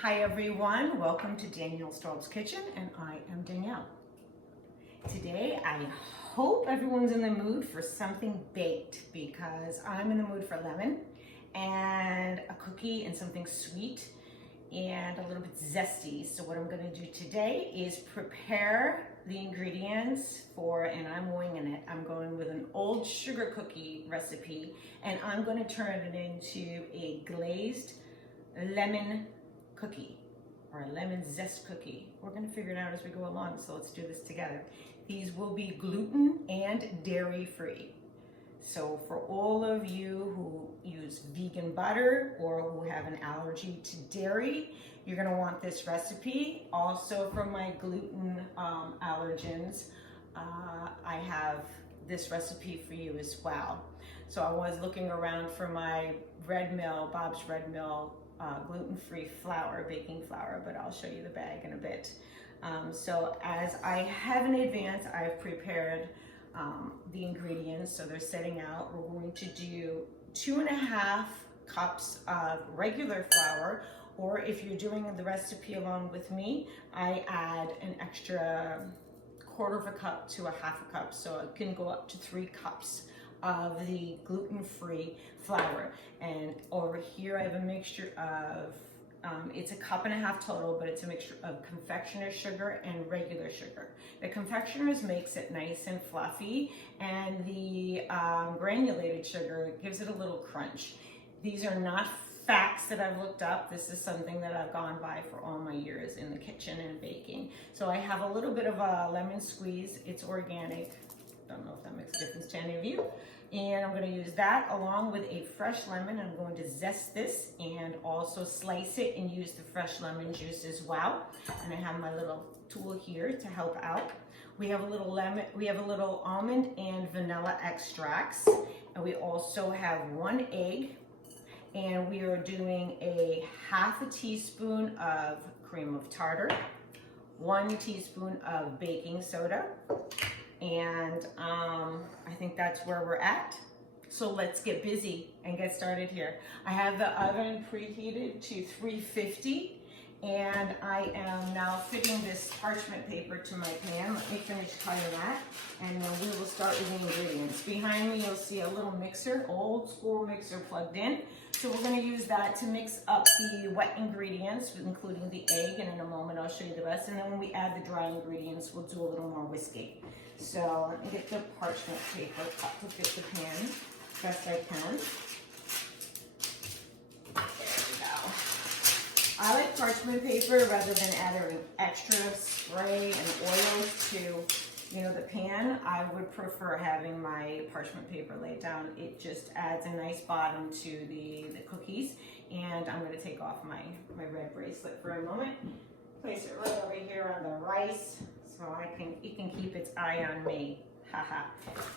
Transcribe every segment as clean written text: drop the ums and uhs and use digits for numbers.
Hi everyone, welcome to Danielle Staubs Kitchen, and I am Danielle. Today I hope everyone's in the mood for something baked because I'm in the mood for lemon and a cookie and something sweet and a little bit zesty. So what I'm going to do today is prepare the ingredients for, and I'm winging it, I'm going with an old sugar cookie recipe, and I'm going to turn it into a glazed lemon cookie or a lemon zest cookie. We're going to figure it out as we go along, so let's do this together. These will be gluten and dairy free. So for all of you who use vegan butter or who have an allergy to dairy, you're going to want this recipe. Also for my gluten allergens, I have this recipe for you as well. So I was looking around for my Red Mill, Bob's Red Mill gluten-free flour, baking flour, but I'll show you the bag in a bit. So as I have in advance, I've prepared the ingredients, so they're setting out. We're going to do 2.5 cups of regular flour, or if you're doing the recipe along with me, I add an extra 1/4 cup to 1/2 cup, so it can go up to 3 cups of the gluten-free flour. And over here I have a mixture of it's 1.5 cups total, but it's a mixture of confectioner's sugar and regular sugar. The confectioner's makes it nice and fluffy, and the granulated sugar gives it a little crunch. These are not facts that I've looked up. This is something that I've gone by for all my years in the kitchen and baking. So I have a little bit of a lemon squeeze. It's organic. Don't know if that makes a difference to any of you. And I'm going to use that along with a fresh lemon. I'm going to zest this and also slice it and use the fresh lemon juice as well. And I have my little tool here to help out. We have a little lemon, we have a little almond and vanilla extracts, and we also have 1 egg, and we are doing a 1/2 teaspoon of cream of tartar, 1 teaspoon of baking soda, and I think that's where we're at. So let's get busy and get started here. I have the oven preheated to 350, and I am now fitting this parchment paper to my pan. Let me finish cutting that, and then we will start with the ingredients. Behind me you'll see a little mixer, old school mixer plugged in. So we're going to use that to mix up the wet ingredients, including the egg, and in a moment I'll show you the rest. And then when we add the dry ingredients, we'll do a little more whiskey. So let me get the parchment paper cut to fit the pan best I can. There we go. I like parchment paper rather than adding extra spray and oils to, you know, the pan. I would prefer having my parchment paper laid down. It just adds a nice bottom to the cookies. And I'm going to take off my red bracelet for a moment. Place it right over here on the rice so it can keep its eye on me. Haha.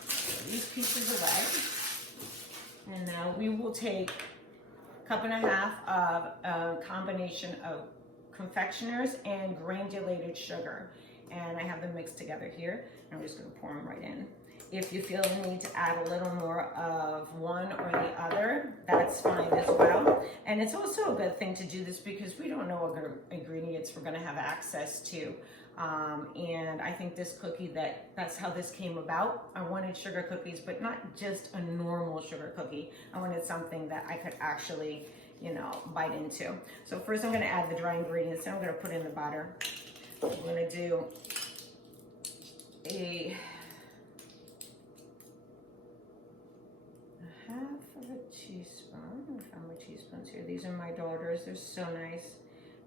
So these pieces away. And now we will take 1.5 cups of a combination of confectioners and granulated sugar. And I have them mixed together here. I'm just going to pour them right in. If you feel the need to add a little more of one or the other, that's fine as well. And it's also a good thing to do this because we don't know what ingredients we're going to have access to. And I think this cookie, that's how this came about. I wanted sugar cookies, but not just a normal sugar cookie. I wanted something that I could actually, you know, bite into. So first I'm going to add the dry ingredients, then I'm going to put in the butter. I'm going to do a 1/2 teaspoon. I found my teaspoons here. These are my daughters. They're so nice.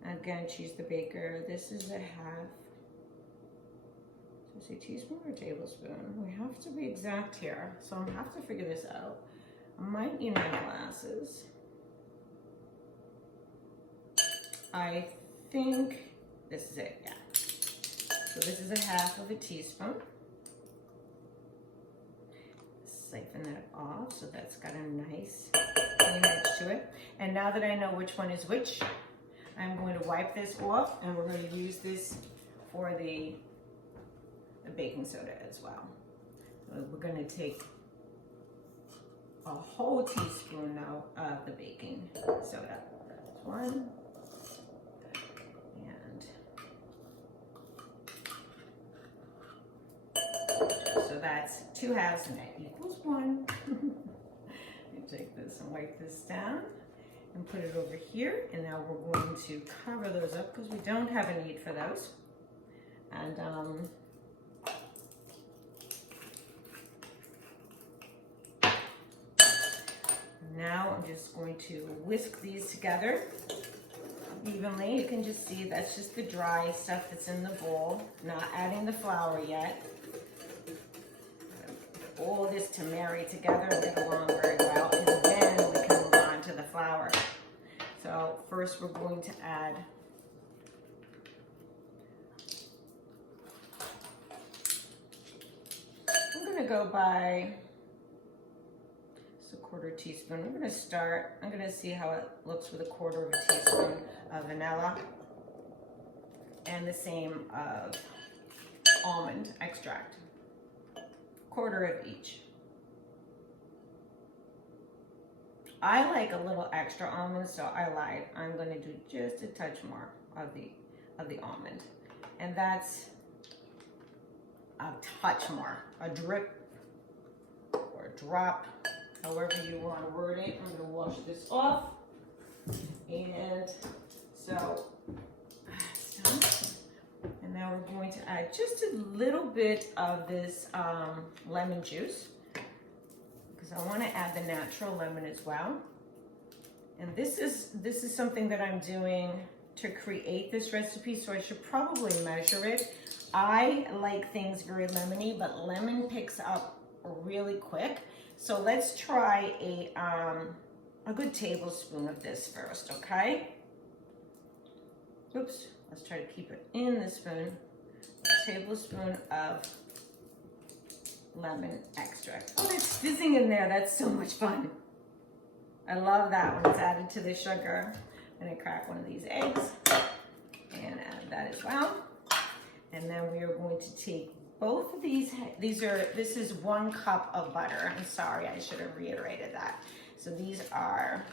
Again, she's the baker. This is a 1/2. Is it a teaspoon or a tablespoon? We have to be exact here, so I have to figure this out. I might need my glasses. I think this is it, yeah. So this is a 1/2 teaspoon. Siphon that off so that's got a nice clean edge to it. And now that I know which one is which, I'm going to wipe this off, and we're going to use this for the baking soda as well. So we're going to take a whole teaspoon now of the baking soda. That's 1, that's 2 halves and that equals 1. You take this and wipe this down and put it over here. And now we're going to cover those up because we don't have a need for those. And now I'm just going to whisk these together evenly. You can just see that's just the dry stuff that's in the bowl, not adding the flour yet. All this to marry together and get along very well, and then we can move on to the flour. So first we're going to add I'm going to go by just a 1/4 teaspoon. I'm going to start, I'm going to see how it looks with a 1/4 teaspoon of vanilla and the same of almond extract. 1/4 of each. I like a little extra almond, so I lied. I'm going to do just a touch more of the almond, and that's a touch more, a drip or a drop, however you want to word it. I'm going to wash this off, and so that's done. And now we're going to add just a little bit of this lemon juice, because I want to add the natural lemon as well. And this is something that I'm doing to create this recipe, so I should probably measure it. I like things very lemony, but lemon picks up really quick. So let's try a good tablespoon of this first, okay? Oops, let's try to keep it in the spoon. A tablespoon of lemon extract. Oh, that's fizzing in there. That's so much fun. I love that when it's added to the sugar. I'm gonna crack one of these eggs and add that as well. And then we are going to take both of these. This is 1 cup of butter. I'm sorry, I should have reiterated that. So these are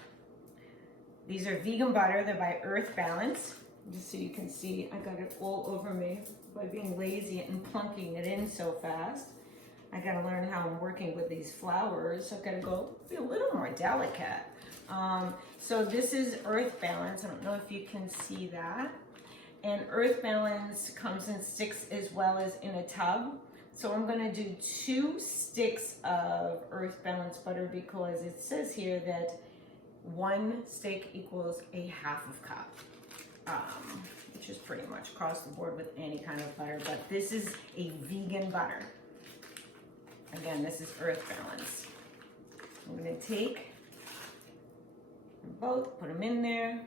vegan butter. They're by Earth Balance. Just so you can see, I got it all over me by being lazy and plunking it in so fast. I gotta learn how I'm working with these flours. I've gotta go be a little more delicate. So this is Earth Balance. I don't know if you can see that. And Earth Balance comes in sticks as well as in a tub. So I'm gonna do 2 sticks of Earth Balance butter, because it says here that 1 stick equals a 1/2 cup, which is pretty much across the board with any kind of butter, but this is a vegan butter. Again, this is Earth Balance. I'm gonna take both, put them in there.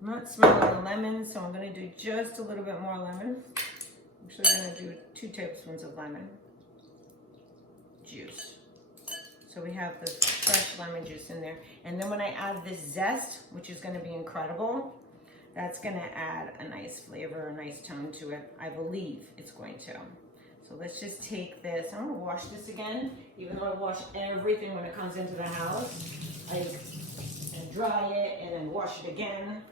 I'm not smelling the lemon, so I'm gonna do just a little bit more lemon. I'm actually gonna do 2 tablespoons of lemon juice. So we have the fresh lemon juice in there. And then when I add this zest, which is gonna be incredible, that's gonna add a nice flavor, a nice tone to it. I believe it's going to. So let's just take this. I'm gonna wash this again, even though I wash everything when it comes into the house. And dry it and then wash it again.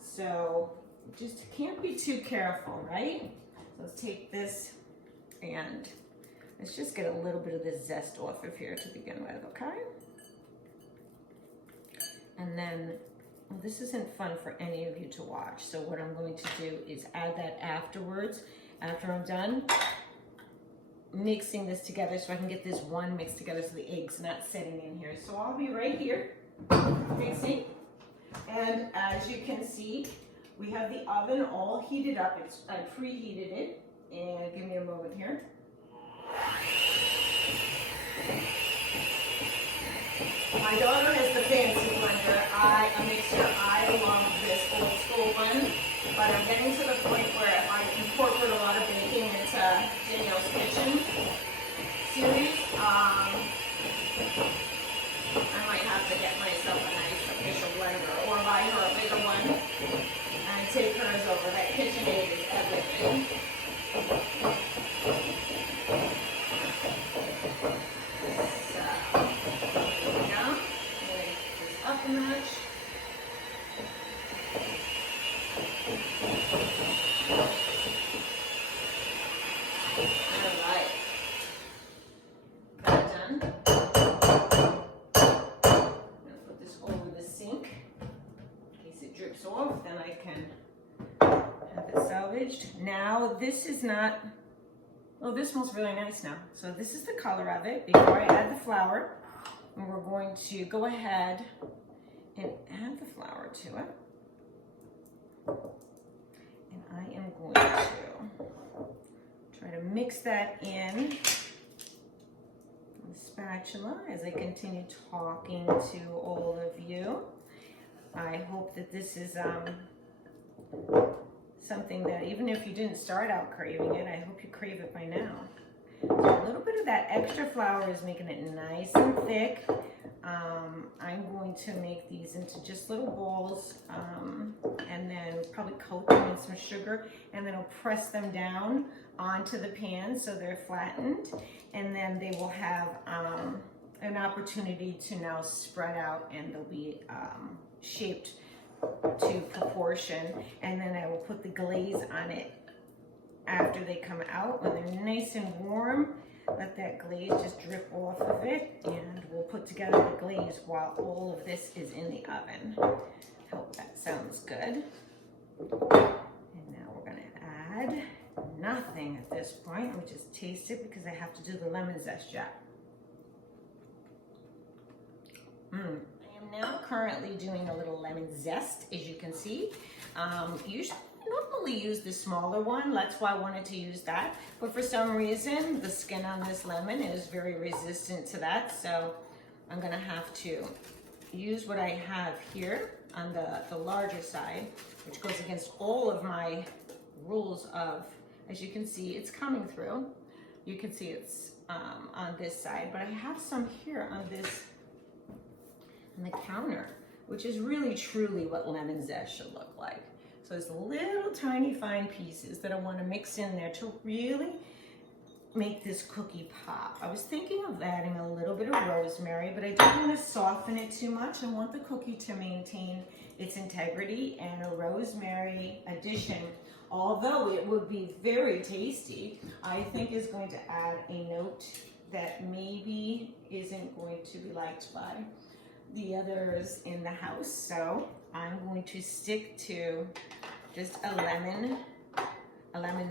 So just can't be too careful, right? So let's take this and let's just get a little bit of the zest off of here to begin with, okay? And then, well, this isn't fun for any of you to watch. So what I'm going to do is add that afterwards, after I'm done mixing this together, so I can get this one mixed together so the egg's not sitting in here. So I'll be right here mixing. And as you can see, we have the oven all heated up. I preheated it. And give me a moment here. My daughter has the fancy blender. A mixer. I love this old school one. But I'm getting to the point where if I incorporate a lot of baking into Danielle's Kitchen series, I might have to get myself a nice official blender or buy her a bigger one and take hers over. That KitchenAid is everything. So, there we go. Make this up a notch. off, then I can have it salvaged. Now this is not, oh, this smells really nice now. So this is the color of it before I add the flour. And we're going to go ahead and add the flour to it. And I am going to try to mix that in with a spatula as I continue talking to all of you. I hope that this is something that even if you didn't start out craving it, I hope you crave it by now. So a little bit of that extra flour is making it nice and thick. I'm going to make these into just little balls and then probably coat them in some sugar, and then I'll press them down onto the pan so they're flattened, and then they will have an opportunity to now spread out, and they'll be shaped to proportion, and then I will put the glaze on it after they come out. When they're nice and warm, let that glaze just drip off of it, and we'll put together the glaze while all of this is in the oven. Hope that sounds good. And now we're gonna add nothing at this point. Let me just taste it because I have to do the lemon zest yet. I am now currently doing a little lemon zest, as you can see. Usually normally use the smaller one, that's why I wanted to use that, but for some reason the skin on this lemon is very resistant to that, so I'm gonna have to use what I have here on the larger side, which goes against all of my rules of, as you can see, it's coming through. You can see it's on this side, but I have some here on this, on the counter, which is really truly what lemon zest should look like. So it's little tiny fine pieces that I want to mix in there to really make this cookie pop. I was thinking of adding a little bit of rosemary, but I don't want to soften it too much. I want the cookie to maintain its integrity, and a rosemary addition, although it would be very tasty, I think is going to add a note that maybe isn't going to be liked by the others in the house. So I'm going to stick to just a lemon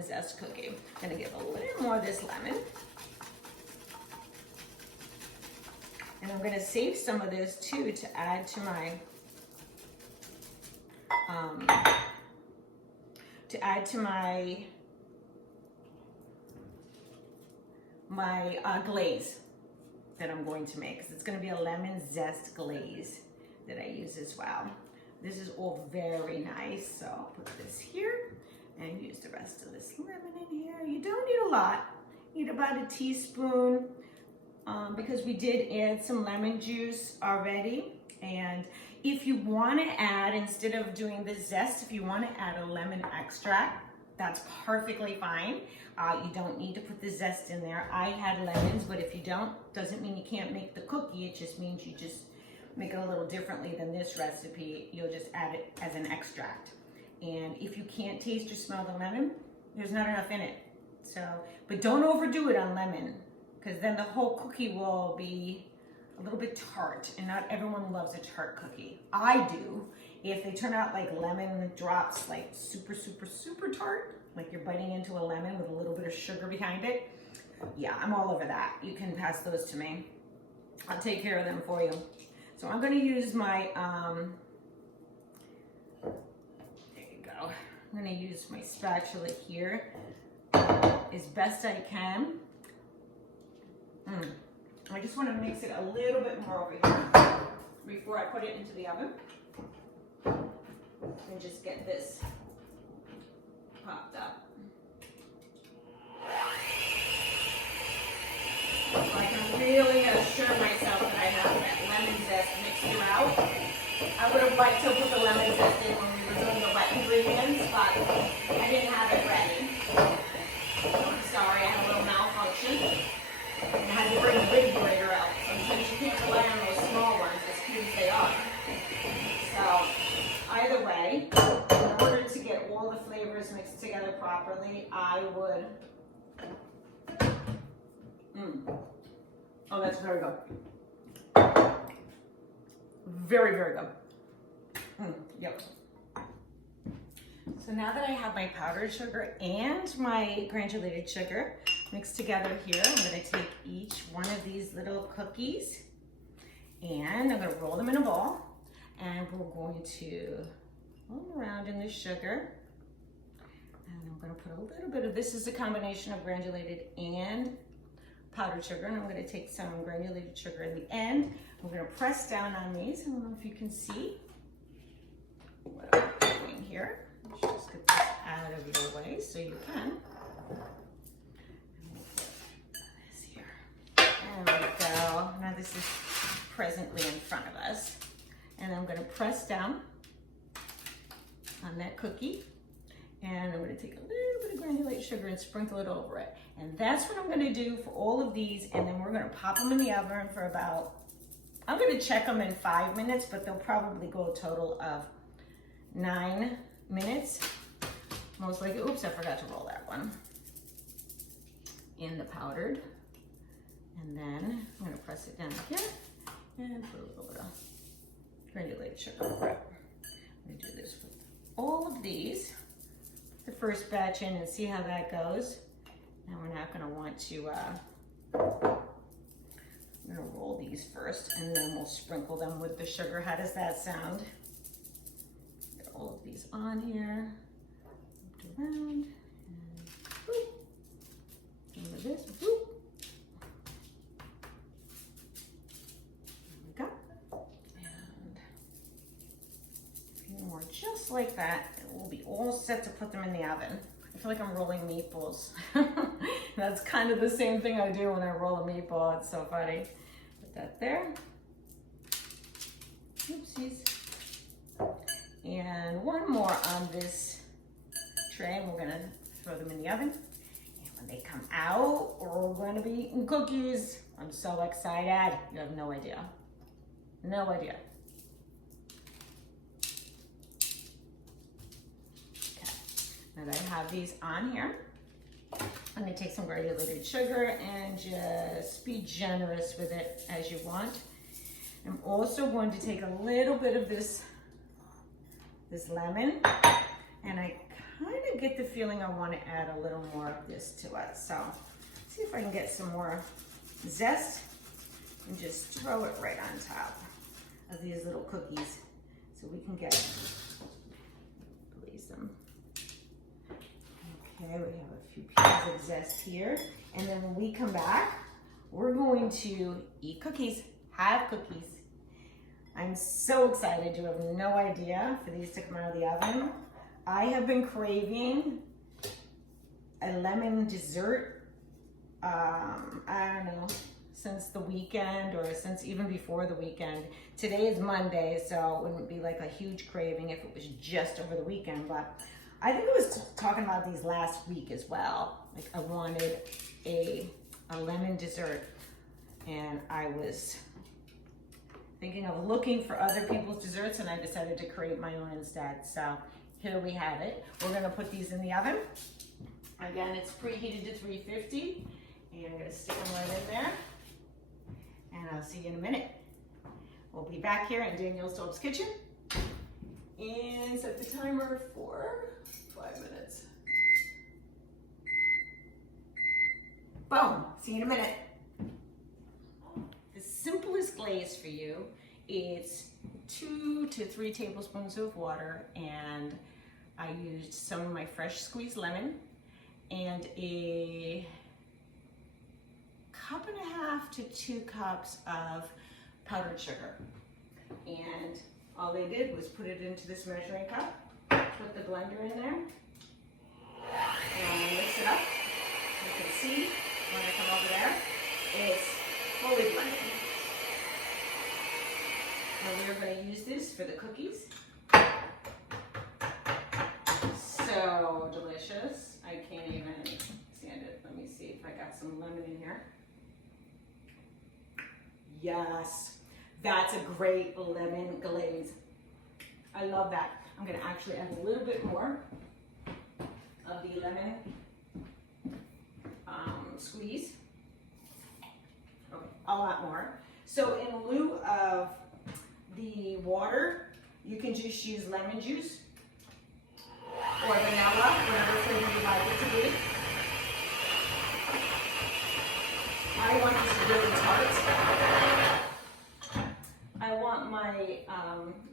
zest cookie. I'm gonna give a little more of this lemon. And I'm gonna save some of this too to add to my glaze that I'm going to make, because it's going to be a lemon zest glaze that I use as well. This is all very nice, so I'll put this here and use the rest of this lemon in here. You don't need a lot. You need about a teaspoon because we did add some lemon juice already. And if you want to add, instead of doing the zest, if you want to add a lemon extract, that's perfectly fine. You don't need to put the zest in there. I had lemons, but if you don't, doesn't mean you can't make the cookie. It just means you just make it a little differently than this recipe. You'll just add it as an extract. And if you can't taste or smell the lemon, there's not enough in it. So, but don't overdo it on lemon, because then the whole cookie will be a little bit tart, and not everyone loves a tart cookie. I do. If they turn out like lemon drops, like super, super, super tart, like you're biting into a lemon with a little bit of sugar behind it, yeah, I'm all over that. You can pass those to me. I'll take care of them for you. So I'm gonna use my, there you go. I'm gonna use my spatula here as best I can. I just wanna mix it a little bit more over here before I put it into the oven. And just get this popped up. So I can really assure myself that I have that lemon zest mixed throughout. I would have liked to put the lemon zest in when we were doing the wet ingredients, but I didn't have it ready. So I'm sorry, I had a little malfunction. And I had to bring the big grater out. Sometimes you can't rely on those small ones, as cute as they are. So either way, in order to get all the flavors mixed together properly, I would, oh, that's very good. Very, very good. Yep. So now that I have my powdered sugar and my granulated sugar mixed together here, I'm gonna take each one of these little cookies and I'm gonna roll them in a ball, and we're going to roll them around in the sugar. And I'm gonna put a little bit of, this is a combination of granulated and powdered sugar, and I'm gonna take some granulated sugar in the end. We're gonna press down on these. I don't know if you can see what I'm doing here. Let's just get this out of your way so you can. This here. There we go. Now this is presently in front of us. And I'm gonna press down on that cookie. And I'm gonna take a little bit of granulated sugar and sprinkle it over it. And that's what I'm gonna do for all of these. And then we're gonna pop them in the oven for about, I'm gonna check them in 5 minutes, but they'll probably go a total of 9 minutes. Most likely, oops, I forgot to roll that one in the powdered. And then I'm gonna press it down here and put a little bit of granulated sugar over it. I'm gonna do this with all of these. The first batch in and see how that goes. And we're not gonna want to, I'm gonna roll these first and then we'll sprinkle them with the sugar. How does that sound? Get all of these on here, around, and boop. Some of this, boop. There we go. And a few more just like that. It will be all set to put them in the oven. I feel like I'm rolling meatballs. That's kind of the same thing I do when I roll a meatball. It's so funny. Put that there. Oopsies. And one more on this tray, and we're gonna throw them in the oven. And when they come out, we're gonna be eating cookies. I'm so excited. You have no idea. No idea. Okay, now that I have these on here, I'm gonna take some granulated sugar and just be generous with it as you want. I'm also going to take a little bit of this lemon, and I kind of get the feeling I want to add a little more of this to it. So let's see if I can get some more zest and just throw it right on top of these little cookies so we can get glaze them. Okay, we have a few pieces of zest here. And then when we come back, we're going to eat cookies, have cookies. I'm so excited. You have no idea for these to come out of the oven. I have been craving a lemon dessert, I don't know, since the weekend or since even before the weekend. Today is Monday, so it wouldn't be like a huge craving if it was just over the weekend, but I think I was talking about these last week as well. Like I wanted a lemon dessert, and I was thinking of looking for other people's desserts, and I decided to create my own instead. So here we have it. We're gonna put these in the oven. Again, it's preheated to 350, and I'm gonna stick them right in there. And I'll see you in a minute. We'll be back here in Danielle Staubs' kitchen and set the timer for 5 minutes. Boom, see you in a minute. The simplest glaze for you, it's 2 to 3 tablespoons of water, and I used some of my fresh squeezed lemon and a 1.5 to 2 cups of powdered sugar. And all they did was put it into this measuring cup, put the blender in there, and mix it up. You can see when I come over there, it's fully blended. And we're going to use this for the cookies. So delicious. I can't even stand it. Let me see if I got some lemon in here. Yes, that's a great lemon glaze. I love that. I'm going to actually add a little bit more of the lemon squeeze. Okay, a lot more. So in lieu of the water, you can just use lemon juice or vanilla, whatever flavor you like it to be. I want this really tart. I want my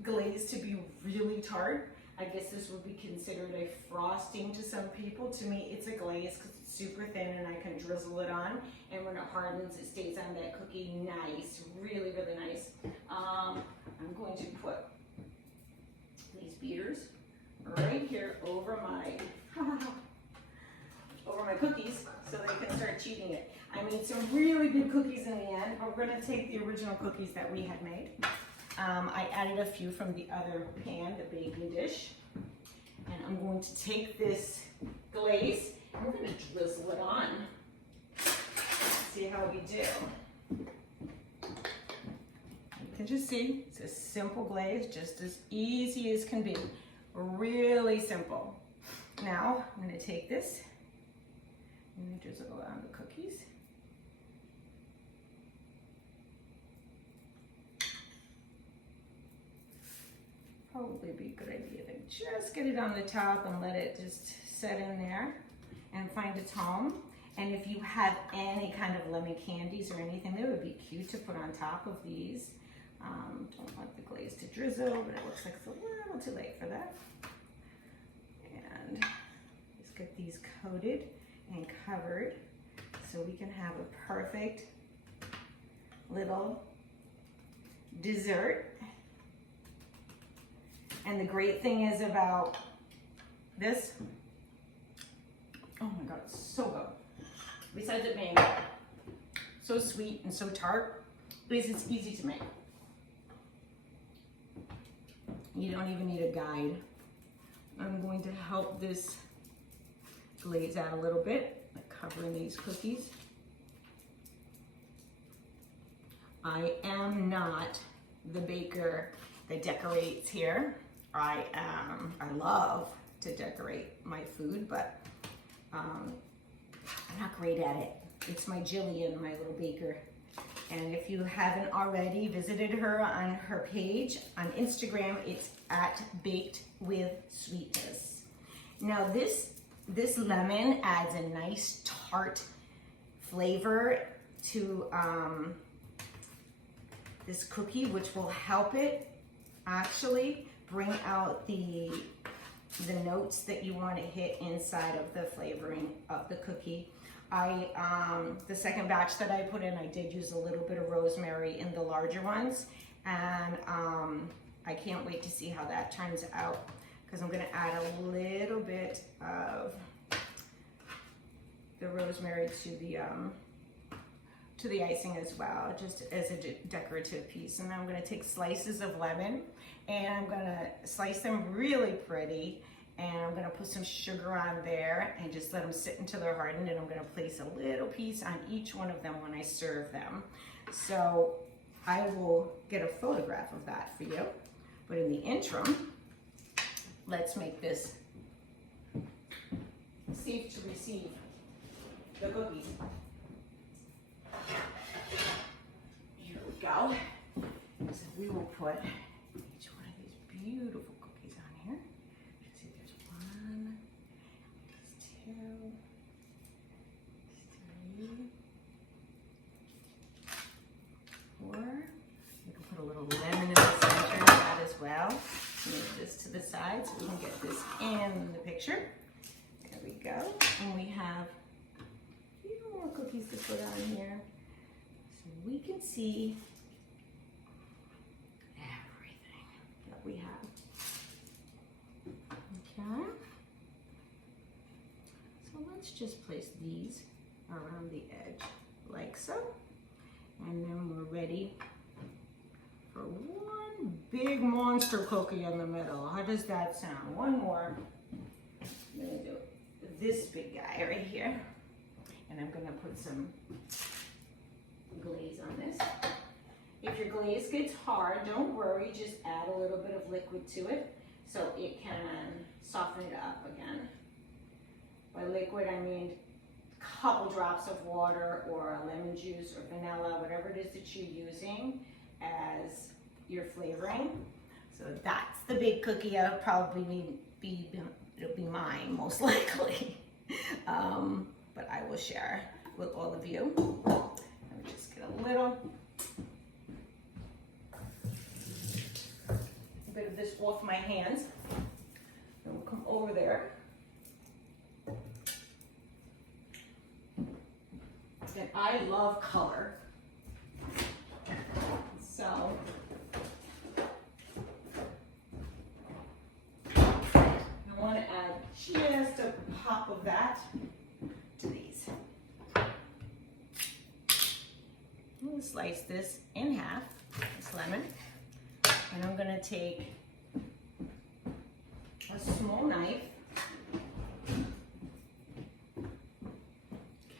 glaze to be really tart. I guess this would be considered a frosting to some people. To me, it's a glaze because it's super thin and I can drizzle it on. And when it hardens, it stays on that cookie nice, really, really nice. I'm going to put these beaters right here over my cookies so they can start cheating it. I made some really big cookies in the end, but we're gonna take the original cookies that we had made. I added a few from the other pan, the baking dish. And I'm going to take this glaze and we're gonna drizzle it on. See how we do. You can just see, it's a simple glaze, just as easy as can be. Really simple. Now, I'm gonna take this and drizzle it on the cookies. Probably be a good idea to just get it on the top and let it just set in there and find its home. And if you have any kind of lemon candies or anything, they would be cute to put on top of these. Don't want the glaze to drizzle, but it looks like it's a little too late for that. And just get these coated and covered so we can have a perfect little dessert. And the great thing is about this, oh my God, it's so good. Besides it being so sweet and so tart, it's easy to make. You don't even need a guide. I'm going to help this glaze out a little bit, like covering these cookies. I am not the baker that decorates here. I love to decorate my food, but I'm not great at it. It's my Jillian, my little baker. And if you haven't already visited her on her page on Instagram, it's at Baked with Sweetness. Now this lemon adds a nice tart flavor to this cookie, which will help it actually bring out the notes that you want to hit inside of the flavoring of the cookie. The second batch that I put in, I did use a little bit of rosemary in the larger ones, and I can't wait to see how that turns out, because I'm going to add a little bit of the rosemary to the icing as well, just as a decorative piece. And then I'm going to take slices of lemon and I'm going to slice them really pretty, and I'm going to put some sugar on there and just let them sit until they're hardened, and I'm going to place a little piece on each one of them when I serve them. So I will get a photograph of that for you, but in the interim, let's make this safe to receive the cookies. Here we go. So we will put each one of these beautiful cookies on here. You can see there's one, there's two, there's three, 4. We can put a little lemon in the center of that as well. Move this to the side so we can get this in the picture. There we go. And we have a few more cookies to put on here, so we can see everything that we have. Okay. So let's just place these around the edge like so. And then we're ready for one big monster cookie in the middle. How does that sound? One more. I'm gonna do this big guy right here. And I'm gonna put some glaze on this. If your glaze gets hard, don't worry, just add a little bit of liquid to it so it can soften it up again. By liquid, I mean a couple drops of water or lemon juice or vanilla, whatever it is that you're using as your flavoring. So that's the big cookie. I'll probably be It'll be mine, most likely. But I will share with all of you. Let me just get a little bit of this off my hands. And we'll come over there. And I love color. So I want to add just a pop of that to these. I'm going to slice this in half, this lemon, and I'm going to take a small knife.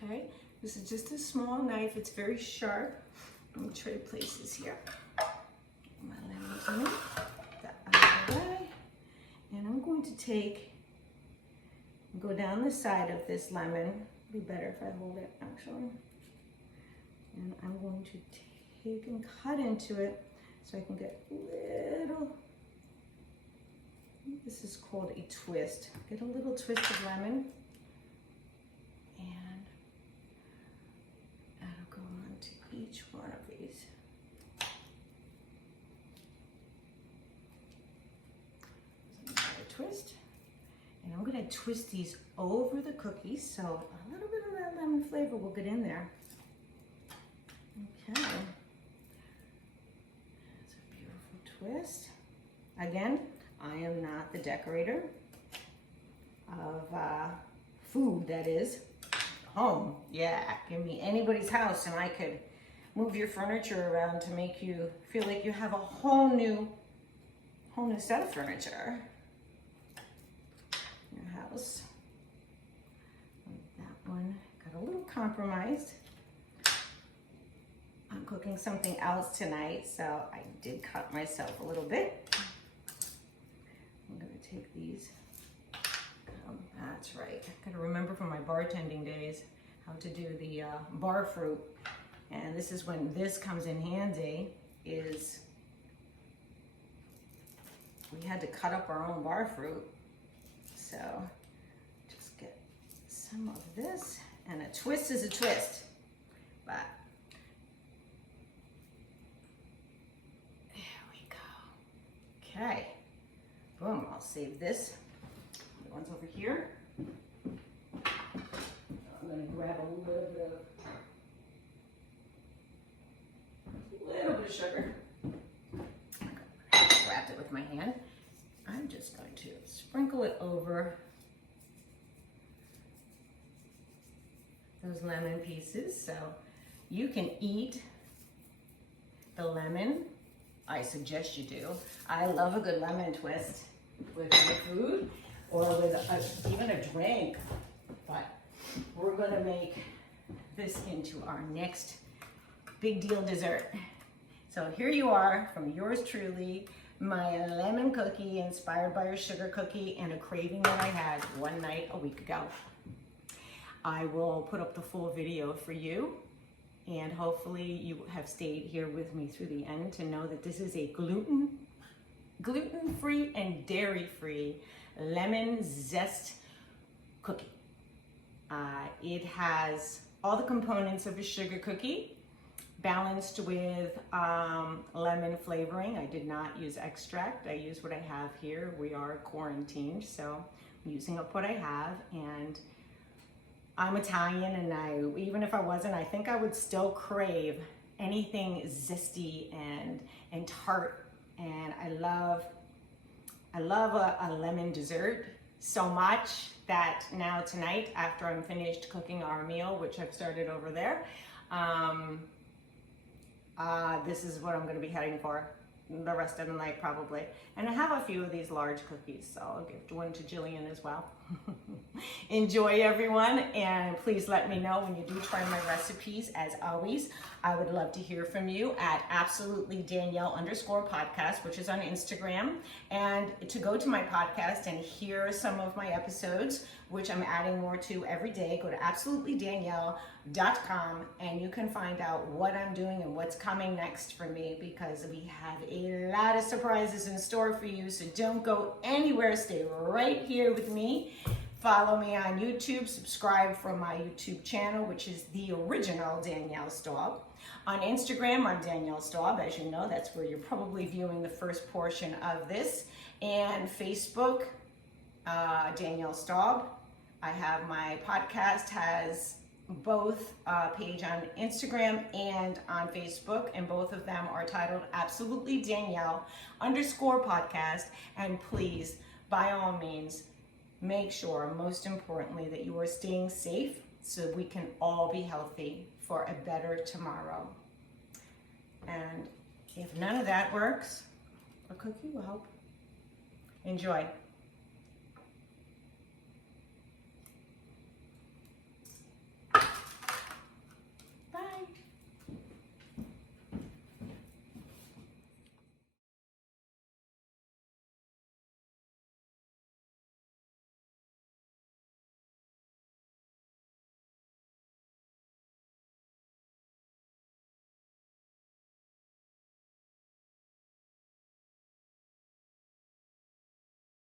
Okay, this is just a small knife. It's very sharp. Let me trade places here. My lemons in, that out of the way. And I'm going to go down the side of this lemon. It'd be better if I hold it, actually. And I'm going to take and cut into it so I can get little, this is called a twist. Get a little twist of lemon. And that'll go onto each one of these. Another twist. And I'm going to twist these over the cookies so a little bit of that lemon flavor will get in there. Okay. That's a beautiful twist. Again, I am not the decorator of food, that is. Home, yeah, give me anybody's house and I could move your furniture around to make you feel like you have a whole new set of furniture in your house. That one got a little compromised. I'm cooking something else tonight, so I did cut myself a little bit. I'm gonna take these. That's right. I gotta remember from my bartending days how to do the bar fruit. And this is when this comes in handy, is we had to cut up our own bar fruit. So just get some of this, and a twist is a twist. But there we go. Okay, boom, I'll save this. The one's over here. I'm gonna grab a little bit of sugar. I wrapped it with my hand. I'm just going to sprinkle it over those lemon pieces. So you can eat the lemon. I suggest you do. I love a good lemon twist with my food or with even a drink. But we're gonna make this into our next big deal dessert. So here you are from yours truly, my lemon cookie inspired by your sugar cookie and a craving that I had one night a week ago. I will put up the full video for you, and hopefully you have stayed here with me through the end to know that this is a gluten-free and dairy-free lemon zest cookie. It has all the components of a sugar cookie, balanced with lemon flavoring. I did not use extract. I use what I have here. We are quarantined, so I'm using up what I have. And I'm Italian, and even if I wasn't, I think I would still crave anything zesty and tart. And I love a lemon dessert so much that now tonight, after I'm finished cooking our meal, which I've started over there, this is what I'm going to be heading for the rest of the night probably. And I have a few of these large cookies, so I'll give one to Jillian as well. Enjoy, everyone, and please let me know when you do try my recipes. As always, I would love to hear from you at absolutely_Danielle_podcast, which is on Instagram, and to go to my podcast and hear some of my episodes, which I'm adding more to every day. Go to absolutelydanielle.com and you can find out what I'm doing and what's coming next for me, because we have a lot of surprises in store for you, so don't go anywhere. Stay right here with me. Follow me on YouTube, subscribe for my YouTube channel, which is the original Danielle Staub. On Instagram, I'm Danielle Staub. As you know, that's where you're probably viewing the first portion of this. And Facebook, Danielle Staub. I have my podcast, has both page on Instagram and on Facebook, and both of them are titled Absolutely Danielle _podcast. And please, by all means, make sure, most importantly, that you are staying safe so we can all be healthy for a better tomorrow. And if none of that works, a cookie will help. Enjoy.